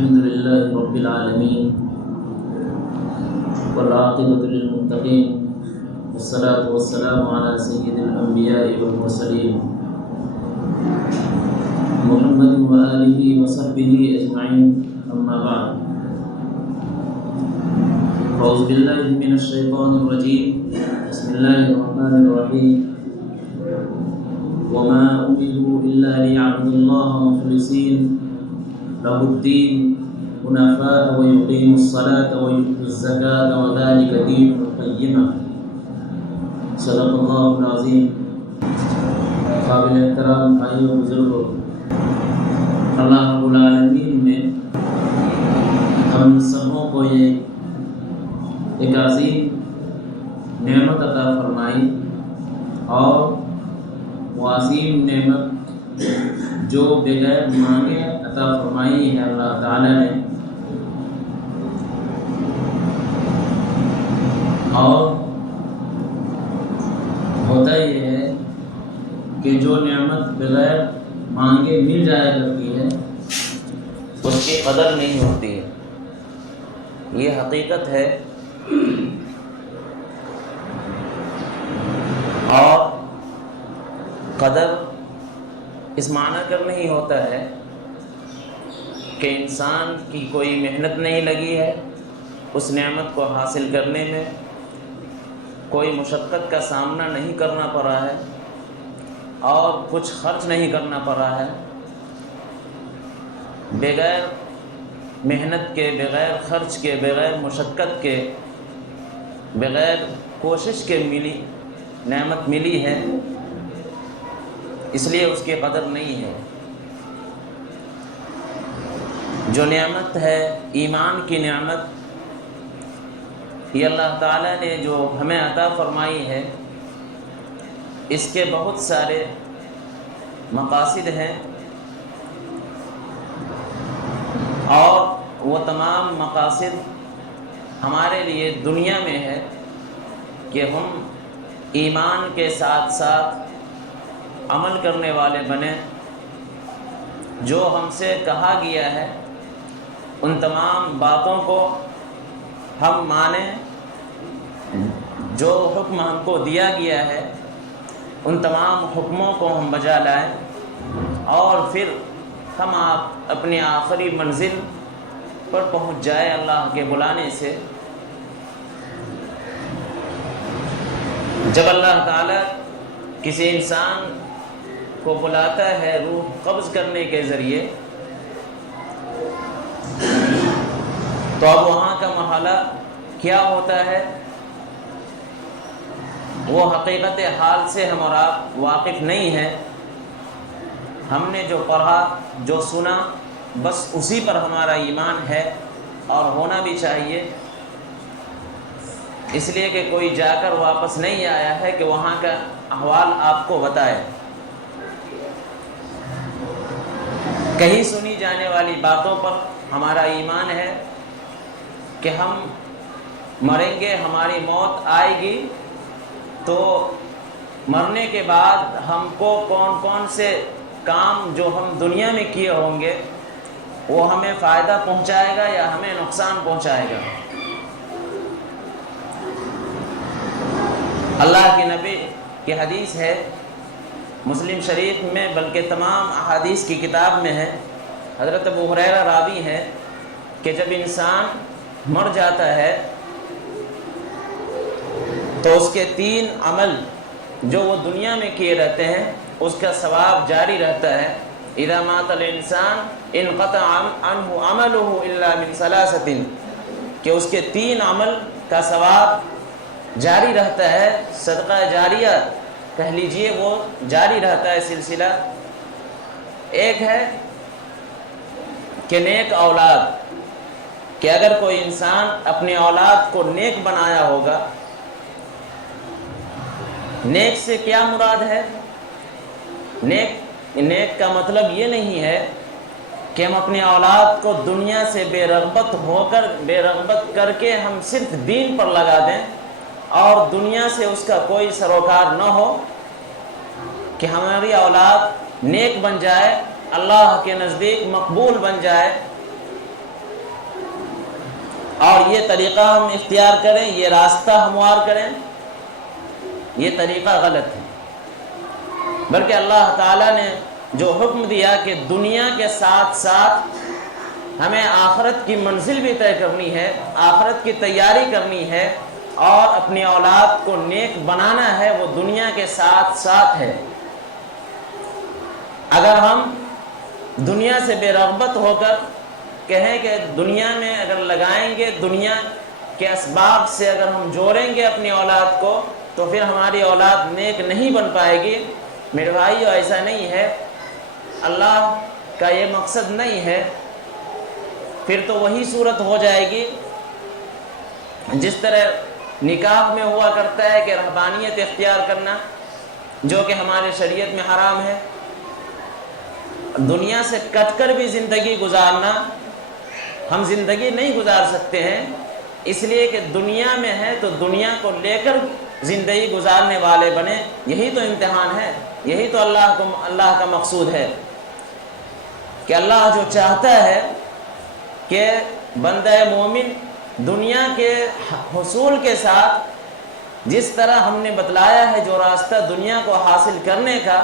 الحمد لله رب العالمين والعاقبة للمتقين والصلاة والسلام على سيد الأنبياء والمرسلين محمد وآله وصحبه أجمعين أما بعد أعوذ بالله من الشيطان الرجيم بسم الله الرحمن الرحيم وما أمروا إلا ليعبدوا الله مخلصين له الدين حنفاء ويقيموا الصلاة ويؤتوا الزكاة وذلك دين القيمة صدق الله العظيم. قابل احترام بھائیوں بزرگوں، اللہ رب العالمین نے ہم سبوں کو ایک عظیم نعمت عطا فرمائی، اور وہ عظیم نعمت جو بغیر مانگے عطا فرمائی ہے اللہ تعالی نے، اور ہوتا یہ ہے کہ جو نعمت بغیر مانگے مل جایا کرتی ہے اس کی قدر نہیں ہوتی ہے. یہ حقیقت ہے. اور قدر اس معنی کر نہیں ہوتا ہے کہ انسان کی کوئی محنت نہیں لگی ہے اس نعمت کو حاصل کرنے میں، کوئی مشقت کا سامنا نہیں کرنا پڑا ہے اور کچھ خرچ نہیں کرنا پڑا ہے. بغیر محنت کے، بغیر خرچ کے، بغیر مشقت کے، بغیر کوشش کے نعمت ملی ہے، اس لیے اس کی قدر نہیں ہے. جو نعمت ہے ایمان کی نعمت، یہ اللہ تعالیٰ نے جو ہمیں عطا فرمائی ہے، اس کے بہت سارے مقاصد ہیں، اور وہ تمام مقاصد ہمارے لیے دنیا میں ہے کہ ہم ایمان کے ساتھ ساتھ عمل کرنے والے بنیں. جو ہم سے کہا گیا ہے ان تمام باتوں کو ہم مانیں، جو حکم ہم کو دیا گیا ہے ان تمام حکموں کو ہم بجا لائیں، اور پھر ہم اپنی آخری منزل پر پہنچ جائے اللہ کے بلانے سے. جب اللہ تعالیٰ کسی انسان کو بلاتا ہے روح قبض کرنے کے ذریعے، تو اب وہاں کا مرحلہ کیا ہوتا ہے وہ حقیقت حال سے ہم اور آپ واقف نہیں ہیں. ہم نے جو پڑھا، جو سنا، بس اسی پر ہمارا ایمان ہے اور ہونا بھی چاہیے، اس لیے کہ کوئی جا کر واپس نہیں آیا ہے کہ وہاں کا احوال آپ کو بتائے. کہیں سنی جانے والی باتوں پر ہمارا ایمان ہے کہ ہم مریں گے، ہماری موت آئے گی، تو مرنے کے بعد ہم کو کون کون سے کام جو ہم دنیا میں کیے ہوں گے وہ ہمیں فائدہ پہنچائے گا یا ہمیں نقصان پہنچائے گا. اللہ کے نبی کی حدیث ہے مسلم شریف میں، بلکہ تمام احادیث کی کتاب میں ہے. حضرت ابو ہریرہ راوی ہے کہ جب انسان مر جاتا ہے تو اس کے 3 عمل جو وہ دنیا میں کیے رہتے ہیں اس کا ثواب جاری رہتا ہے. اذا مات الانسان انقطع عنه عمله الا من 3، کہ اس کے 3 عمل کا ثواب جاری رہتا ہے. صدقہ جاریہ کہہ لیجئے، وہ جاری رہتا ہے سلسلہ. ایک ہے کہ نیک اولاد، کہ اگر کوئی انسان اپنی اولاد کو نیک بنایا ہوگا. نیک سے کیا مراد ہے؟ نیک کا مطلب یہ نہیں ہے کہ ہم اپنی اولاد کو دنیا سے بے رغبت کر کے ہم صرف دین پر لگا دیں اور دنیا سے اس کا کوئی سروکار نہ ہو، کہ ہماری اولاد نیک بن جائے، اللہ کے نزدیک مقبول بن جائے، اور یہ طریقہ ہم اختیار کریں، یہ راستہ ہموار کریں، یہ طریقہ غلط ہے۔ بلکہ اللہ تعالیٰ نے جو حکم دیا کہ دنیا کے ساتھ ساتھ ہمیں آخرت کی منزل بھی طے کرنی ہے، آخرت کی تیاری کرنی ہے اور اپنی اولاد کو نیک بنانا ہے، وہ دنیا کے ساتھ ساتھ ہے۔ اگر ہم دنیا سے بے رغبت ہو کر کہیں کہ دنیا میں اگر لگائیں گے، دنیا کے اسباب سے اگر ہم جوڑیں گے اپنی اولاد کو تو پھر ہماری اولاد نیک نہیں بن پائے گی، میرے بھائیو ایسا نہیں ہے، اللہ کا یہ مقصد نہیں ہے۔ پھر تو وہی صورت ہو جائے گی جس طرح نکاح میں ہوا کرتا ہے کہ رہبانیت اختیار کرنا، جو کہ ہمارے شریعت میں حرام ہے۔ دنیا سے کٹ کر بھی زندگی گزارنا، ہم زندگی نہیں گزار سکتے ہیں، اس لیے کہ دنیا میں ہے تو دنیا کو لے کر زندگی گزارنے والے بنے، یہی تو امتحان ہے، یہی تو اللہ کا مقصود ہے کہ اللہ جو چاہتا ہے کہ بندہ مومن دنیا کے حصول کے ساتھ جس طرح ہم نے بتلایا ہے جو راستہ دنیا کو حاصل کرنے کا،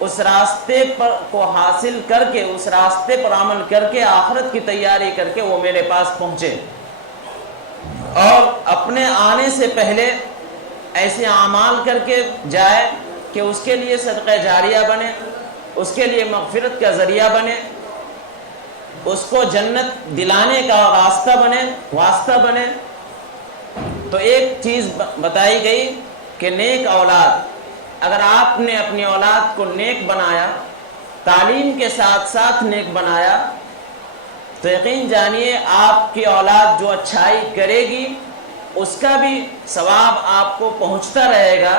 اس راستے پر کو حاصل کر کے، اس راستے پر عمل کر کے، آخرت کی تیاری کر کے وہ میرے پاس پہنچے اور اپنے آنے سے پہلے ایسے اعمال کر کے جائے کہ اس کے لیے صدقہ جاریہ بنے، اس کے لیے مغفرت کا ذریعہ بنے، اس کو جنت دلانے کا واسطہ بنے۔ تو ایک چیز بتائی گئی کہ نیک اولاد، اگر آپ نے اپنی اولاد کو نیک بنایا، تعلیم کے ساتھ ساتھ نیک بنایا، تو یقین جانیے آپ کی اولاد جو اچھائی کرے گی اس کا بھی ثواب آپ کو پہنچتا رہے گا،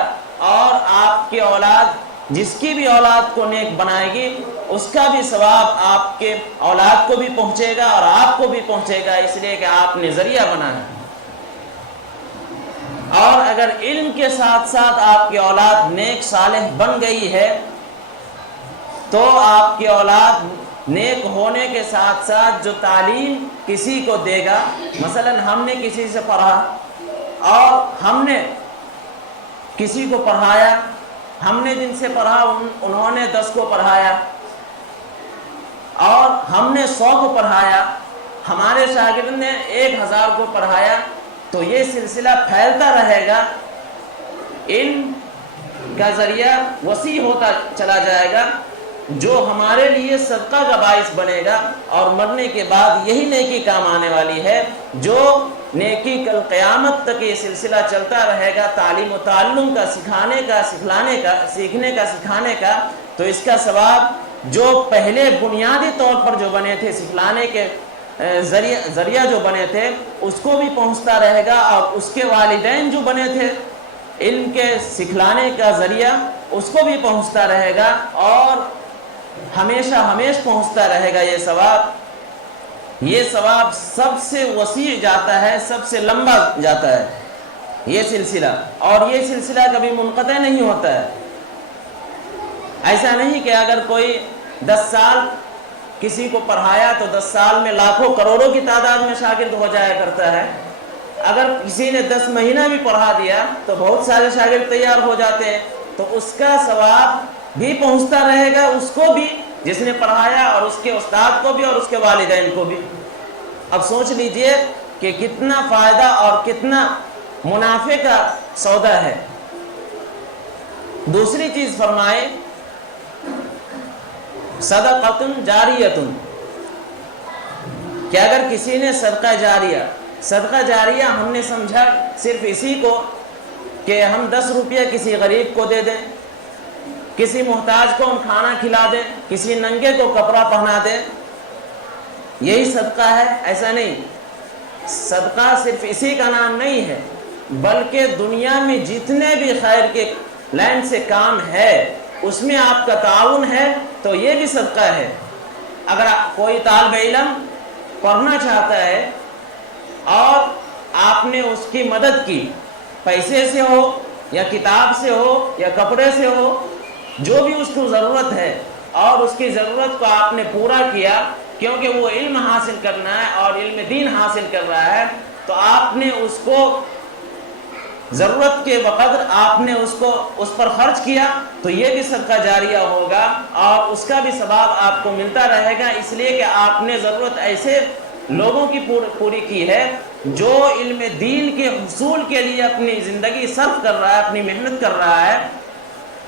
اور آپ کی اولاد جس کی بھی اولاد کو نیک بنائے گی اس کا بھی ثواب آپ کے اولاد کو بھی پہنچے گا اور آپ کو بھی پہنچے گا، اس لیے کہ آپ نے ذریعہ بنایا۔ اور اگر علم کے ساتھ ساتھ آپ کی اولاد نیک صالح بن گئی ہے تو آپ کی اولاد نیک ہونے کے ساتھ ساتھ جو تعلیم کسی کو دے گا، مثلا ہم نے کسی سے پڑھا اور ہم نے کسی کو پڑھایا، ہم نے جن سے پڑھا انہوں نے 10 کو پڑھایا اور ہم نے 100 کو پڑھایا، ہمارے شاگرد نے 1000 کو پڑھایا، تو یہ سلسلہ پھیلتا رہے گا، علم کا ذریعہ وسیع ہوتا چلا جائے گا، جو ہمارے لیے صدقہ کا باعث بنے گا، اور مرنے کے بعد یہی نیکی کام آنے والی ہے، جو نیکی کل قیامت تک یہ سلسلہ چلتا رہے گا، تعلیم و تعلم کا، سکھانے کا، سیکھنے کا، سکھانے کا، تو اس کا ثواب جو پہلے بنیادی طور پر جو بنے تھے، سکھلانے کے ذریعہ جو بنے تھے اس کو بھی پہنچتا رہے گا، اور اس کے والدین جو بنے تھے علم کے سکھلانے کا ذریعہ اس کو بھی پہنچتا رہے گا، اور ہمیشہ پہنچتا رہے گا یہ ثواب۔ یہ ثواب سب سے وسیع جاتا ہے، سب سے لمبا جاتا ہے یہ سلسلہ، اور یہ سلسلہ کبھی منقطع نہیں ہوتا ہے۔ ایسا نہیں کہ اگر کوئی 10 سال کسی کو پڑھایا تو 10 سال میں لاکھوں کروڑوں کی تعداد میں شاگرد ہو جایا کرتا ہے، اگر کسی نے 10 مہینہ بھی پڑھا دیا تو بہت سارے شاگرد تیار ہو جاتے ہیں، تو اس کا ثواب بھی پہنچتا رہے گا، اس کو بھی جس نے پڑھایا اور اس کے استاد کو بھی اور اس کے والدین کو بھی۔ اب سوچ لیجئے کہ کتنا فائدہ اور کتنا منافع کا سودا ہے۔ دوسری چیز فرمائے صدقۃ جاریۃ، کہ اگر کسی نے صدقہ جاریہ ہم نے سمجھا صرف اسی کو کہ ہم 10 روپیہ کسی غریب کو دے دیں، کسی محتاج کو ہم کھانا کھلا دیں، کسی ننگے کو کپڑا پہنا دیں، یہی صدقہ ہے، ایسا نہیں۔ صدقہ صرف اسی کا نام نہیں ہے، بلکہ دنیا میں جتنے بھی خیر کے لائن سے کام ہے اس میں آپ کا تعاون ہے تو یہ بھی صدقہ ہے۔ اگر کوئی طالب علم پڑھنا چاہتا ہے اور آپ نے اس کی مدد کی، پیسے سے ہو یا کتاب سے ہو یا کپڑے سے ہو، جو بھی اس کو ضرورت ہے، اور اس کی ضرورت کو آپ نے پورا کیا، کیونکہ وہ علم حاصل کرنا ہے اور علم دین حاصل کر رہا ہے، تو آپ نے اس کو ضرورت کے بقدر آپ نے اس پر خرچ کیا تو یہ بھی صدقہ جاریہ ہوگا اور اس کا بھی ثواب آپ کو ملتا رہے گا، اس لیے کہ آپ نے ضرورت ایسے لوگوں کی پوری کی ہے جو علم دین کے حصول کے لیے اپنی زندگی صرف کر رہا ہے، اپنی محنت کر رہا ہے،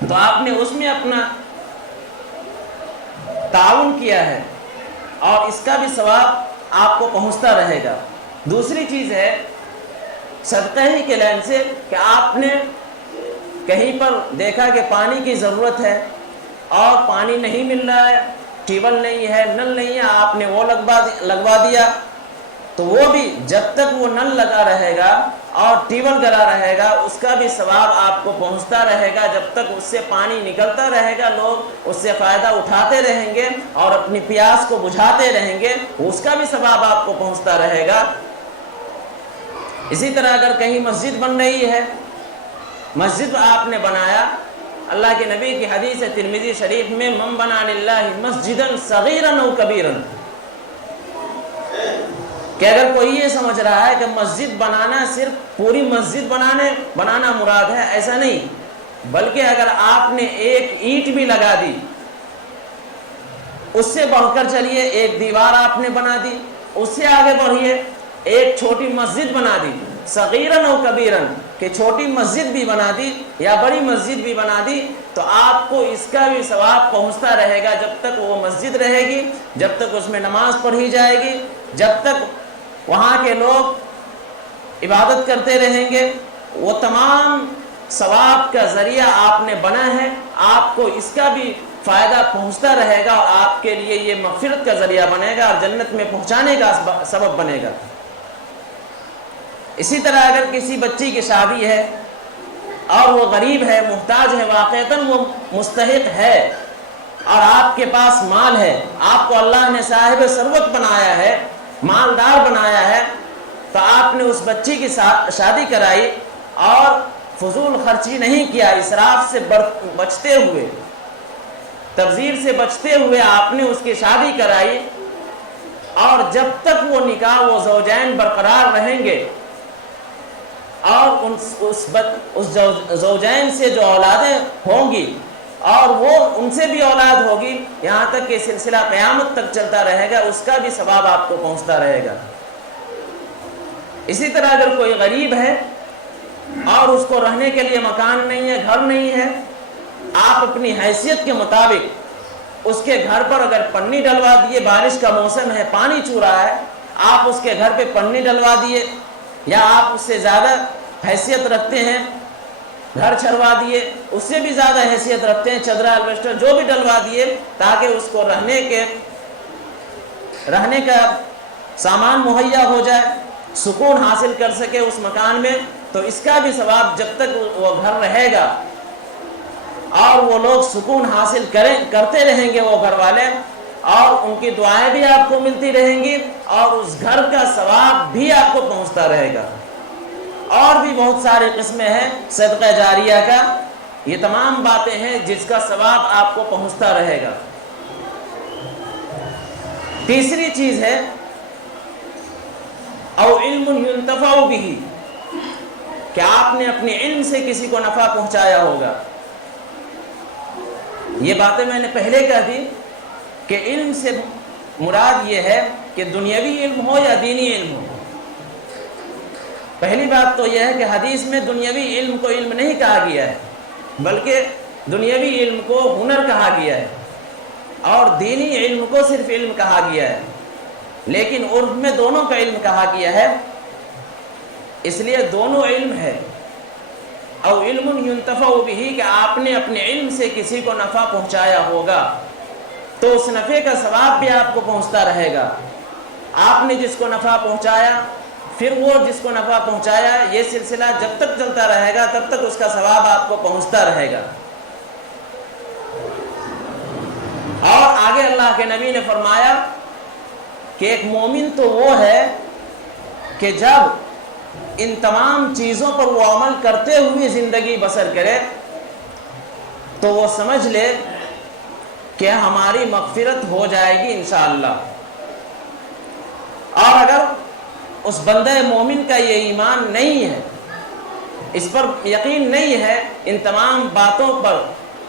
تو آپ نے اس میں اپنا تعاون کیا ہے اور اس کا بھی ثواب آپ کو پہنچتا رہے گا۔ دوسری چیز ہے صدقہ ہی کے لین سے کہ آپ نے کہیں پر دیکھا کہ پانی کی ضرورت ہے اور پانی نہیں مل رہا ہے، ٹیوبل نہیں ہے، نل نہیں ہے، آپ نے وہ لگوا دیا، تو وہ بھی جب تک وہ نل لگا رہے گا اور ٹیوبل گلا رہے گا اس کا بھی ثواب آپ کو پہنچتا رہے گا، جب تک اس سے پانی نکلتا رہے گا لوگ اس سے فائدہ اٹھاتے رہیں گے اور اپنی پیاس کو بجھاتے رہیں گے، اس کا بھی ثواب آپ کو پہنچتا رہے گا۔ اسی طرح اگر کہیں مسجد بن رہی ہے، مسجد آپ نے بنایا، اللہ کے نبی کی حدیث ہے ترمذی شریف میں، من بنا للہ مسجدا صغیرا او کبیرا، کہ اگر کوئی یہ سمجھ رہا ہے کہ مسجد بنانا صرف پوری مسجد بنانا مراد ہے، ایسا نہیں، بلکہ اگر آپ نے ایک اینٹ بھی لگا دی، اس سے بڑھ کر چلیے، ایک دیوار آپ نے بنا دی، اس سے آگے بڑھیے، ایک چھوٹی مسجد بنا دی، صغیرن و کبیرن، کہ چھوٹی مسجد بھی بنا دی یا بڑی مسجد بھی بنا دی، تو آپ کو اس کا بھی ثواب پہنچتا رہے گا جب تک وہ مسجد رہے گی، جب تک اس میں نماز پڑھی جائے گی، جب تک وہاں کے لوگ عبادت کرتے رہیں گے، وہ تمام ثواب کا ذریعہ آپ نے بنا ہے، آپ کو اس کا بھی فائدہ پہنچتا رہے گا اور آپ کے لیے یہ مغفرت کا ذریعہ بنے گا اور جنت میں پہنچانے کا سبب بنے گا۔ اسی طرح اگر کسی بچی کی شادی ہے اور وہ غریب ہے، محتاج ہے، واقعتاً وہ مستحق ہے اور آپ کے پاس مال ہے، آپ کو اللہ نے صاحب ثروت بنایا ہے، مالدار بنایا ہے، تو آپ نے اس بچی کی شادی کرائی اور فضول خرچی نہیں کیا، اسراف سے بچتے ہوئے، تبذیر سے بچتے ہوئے آپ نے اس کی شادی کرائی، اور جب تک وہ نکاح وہ زوجین برقرار رہیں گے اور اس زوجین سے جو اولادیں ہوں گی اور وہ ان سے بھی اولاد ہوگی، یہاں تک کہ سلسلہ قیامت تک چلتا رہے گا، اس کا بھی ثواب آپ کو پہنچتا رہے گا۔ اسی طرح اگر کوئی غریب ہے اور اس کو رہنے کے لیے مکان نہیں ہے، گھر نہیں ہے، آپ اپنی حیثیت کے مطابق اس کے گھر پر اگر پنی ڈلوا دیے، بارش کا موسم ہے، پانی چو رہا ہے، آپ اس کے گھر پہ پنی ڈلوا دیے، یا آپ اس سے زیادہ حیثیت رکھتے ہیں، گھر چھڑوا دیے، اس سے بھی زیادہ حیثیت رکھتے ہیں، چدرا البیسٹر جو بھی ڈلوا دیے تاکہ اس کو رہنے کا سامان مہیا ہو جائے، سکون حاصل کر سکے اس مکان میں، تو اس کا بھی ثواب جب تک وہ گھر رہے گا اور وہ لوگ سکون حاصل کرتے رہیں گے، وہ گھر والے، اور ان کی دعائیں بھی آپ کو ملتی رہیں گی اور اس گھر کا ثواب بھی آپ کو پہنچتا رہے گا۔ اور بھی بہت سارے قسمیں ہیں صدقہ جاریہ کا، یہ تمام باتیں ہیں جس کا ثواب آپ کو پہنچتا رہے گا۔ تیسری چیز ہے او علم ينتفع به، کہ آپ نے اپنے علم سے کسی کو نفع پہنچایا ہوگا۔ یہ باتیں میں نے پہلے کہہ دی کہ علم سے مراد یہ ہے کہ دنیاوی علم ہو یا دینی علم ہو۔ پہلی بات تو یہ ہے کہ حدیث میں دنیاوی علم کو علم نہیں کہا گیا ہے، بلکہ دنیاوی علم کو ہنر کہا گیا ہے اور دینی علم کو صرف علم کہا گیا ہے، لیکن عرف میں دونوں کا علم کہا گیا ہے، اس لیے دونوں علم ہے۔ او علم ينتفع به، کہ آپ نے اپنے علم سے کسی کو نفع پہنچایا ہوگا تو اس نفع کا ثواب بھی آپ کو پہنچتا رہے گا۔ آپ نے جس کو نفع پہنچایا، پھر وہ جس کو نفع پہنچایا، یہ سلسلہ جب تک چلتا رہے گا تب تک اس کا ثواب آپ کو پہنچتا رہے گا۔ اور آگے اللہ کے نبی نے فرمایا کہ ایک مومن تو وہ ہے کہ جب ان تمام چیزوں پر وہ عمل کرتے ہوئے زندگی بسر کرے تو وہ سمجھ لے کہ ہماری مغفرت ہو جائے گی انشاءاللہ، اور اگر اس بندہ مومن کا یہ ایمان نہیں ہے، اس پر یقین نہیں ہے، ان تمام باتوں پر،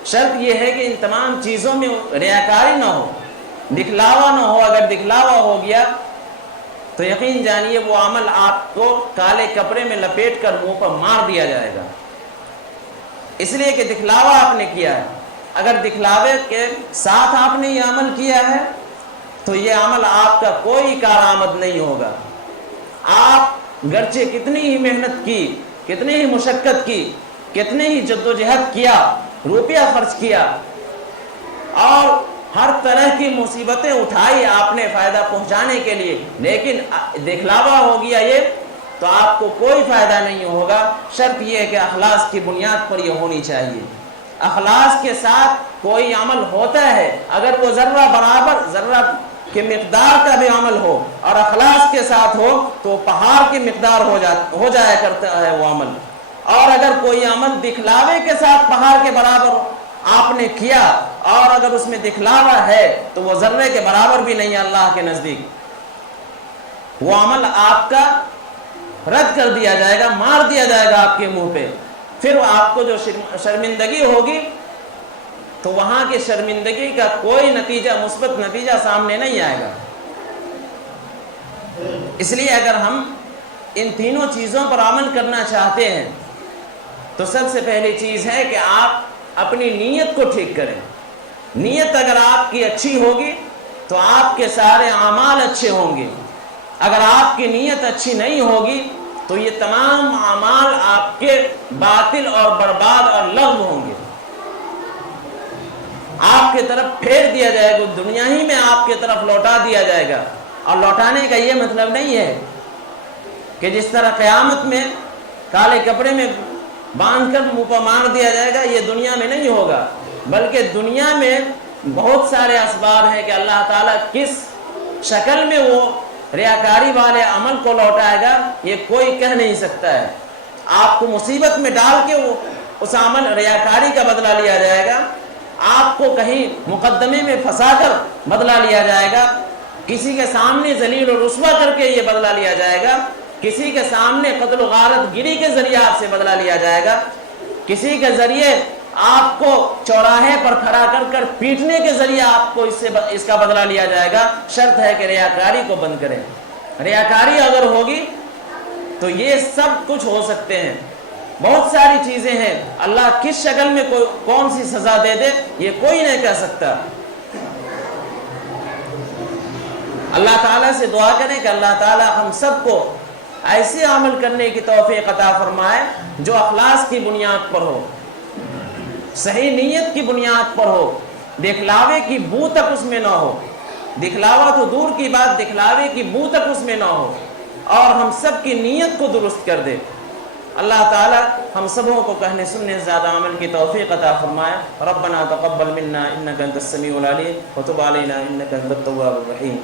شرط یہ ہے کہ ان تمام چیزوں میں ریاکاری نہ ہو، دکھلاوا نہ ہو۔ اگر دکھلاوا ہو گیا تو یقین جانیے وہ عمل آپ کو کالے کپڑے میں لپیٹ کر منہ پر مار دیا جائے گا، اس لیے کہ دکھلاوا آپ نے کیا ہے۔ اگر دکھلاوے کے ساتھ آپ نے یہ عمل کیا ہے تو یہ عمل آپ کا کوئی کارآمد نہیں ہوگا۔ آپ گرچہ کتنی ہی محنت کی، کتنی ہی مشقت کی، کتنی ہی جدوجہد کیا، روپیہ خرچ کیا اور ہر طرح کی مصیبتیں اٹھائی آپ نے فائدہ پہنچانے کے لیے، لیکن دکھلاوا ہو گیا یہ، تو آپ کو کوئی فائدہ نہیں ہوگا۔ شرط یہ ہے کہ اخلاص کی بنیاد پر یہ ہونی چاہیے۔ اخلاص کے ساتھ کوئی عمل ہوتا ہے، اگر وہ ذرہ برابر، ذرہ کی مقدار کا بھی عمل ہو اور اخلاص کے ساتھ ہو تو پہاڑ کی مقدار ہو جایا کرتا ہے وہ عمل۔ اور اگر کوئی عمل دکھلاوے کے ساتھ پہاڑ کے برابر آپ نے کیا اور اگر اس میں دکھلاوا ہے تو وہ ذرے کے برابر بھی نہیں ہے اللہ کے نزدیک، وہ عمل آپ کا رد کر دیا جائے گا، مار دیا جائے گا آپ کے منہ پہ۔ پھر آپ کو جو شرمندگی ہوگی تو وہاں کی شرمندگی کا کوئی نتیجہ، مثبت نتیجہ سامنے نہیں آئے گا۔ اس لیے اگر ہم ان تینوں چیزوں پر عمل کرنا چاہتے ہیں تو سب سے پہلی چیز ہے کہ آپ اپنی نیت کو ٹھیک کریں۔ نیت اگر آپ کی اچھی ہوگی تو آپ کے سارے اعمال اچھے ہوں گے۔ اگر آپ کی نیت اچھی نہیں ہوگی تو یہ تمام اعمال آپ کے باطل اور برباد اور لغو ہوں گے، آپ کی طرف پھیر دیا جائے گا، دنیا ہی میں آپ کی طرف لوٹا دیا جائے گا۔ اور لوٹانے کا یہ مطلب نہیں ہے کہ جس طرح قیامت میں کالے کپڑے میں باندھ کر منہ پر مار دیا جائے گا، یہ دنیا میں نہیں ہوگا، بلکہ دنیا میں بہت سارے اسباب ہیں کہ اللہ تعالیٰ کس شکل میں وہ ریاکاری والے عمل کو لوٹائے گا یہ کوئی کہہ نہیں سکتا ہے۔ آپ کو مصیبت میں ڈال کے وہ اس عمل ریاکاری کا بدلہ لیا جائے گا، آپ کو کہیں مقدمے میں پھنسا کر بدلہ لیا جائے گا، کسی کے سامنے ذلیل و رسوا کر کے یہ بدلہ لیا جائے گا، کسی کے سامنے قتل و غارت گری کے ذریعے آپ سے بدلہ لیا جائے گا، کسی کے ذریعے آپ کو چوراہے پر کھڑا کر کر پیٹنے کے ذریعے آپ کو اس کا بدلہ لیا جائے گا۔ شرط ہے کہ ریاکاری کو بند کریں۔ ریاکاری اگر ہوگی تو یہ سب کچھ ہو سکتے ہیں، بہت ساری چیزیں ہیں۔ اللہ کس شکل میں کون سی سزا دے دے یہ کوئی نہیں کہہ سکتا۔ اللہ تعالیٰ سے دعا کریں کہ اللہ تعالیٰ ہم سب کو ایسے عمل کرنے کی توفیق عطا فرمائے جو اخلاص کی بنیاد پر ہو، صحیح نیت کی بنیاد پر ہو، دکھلاوے کی بو تک اس میں نہ ہو، دکھلاوا تو دور کی بات، دکھلاوے کی بو تک اس میں نہ ہو، اور ہم سب کی نیت کو درست کر دے۔ اللہ تعالیٰ ہم سبوں کو کہنے سننے زیادہ عمل کی توفیق عطا فرمائے۔ ربنا تقبل منا انک انت السمیع العلیم وتب علینا انک انت التواب الرحیم۔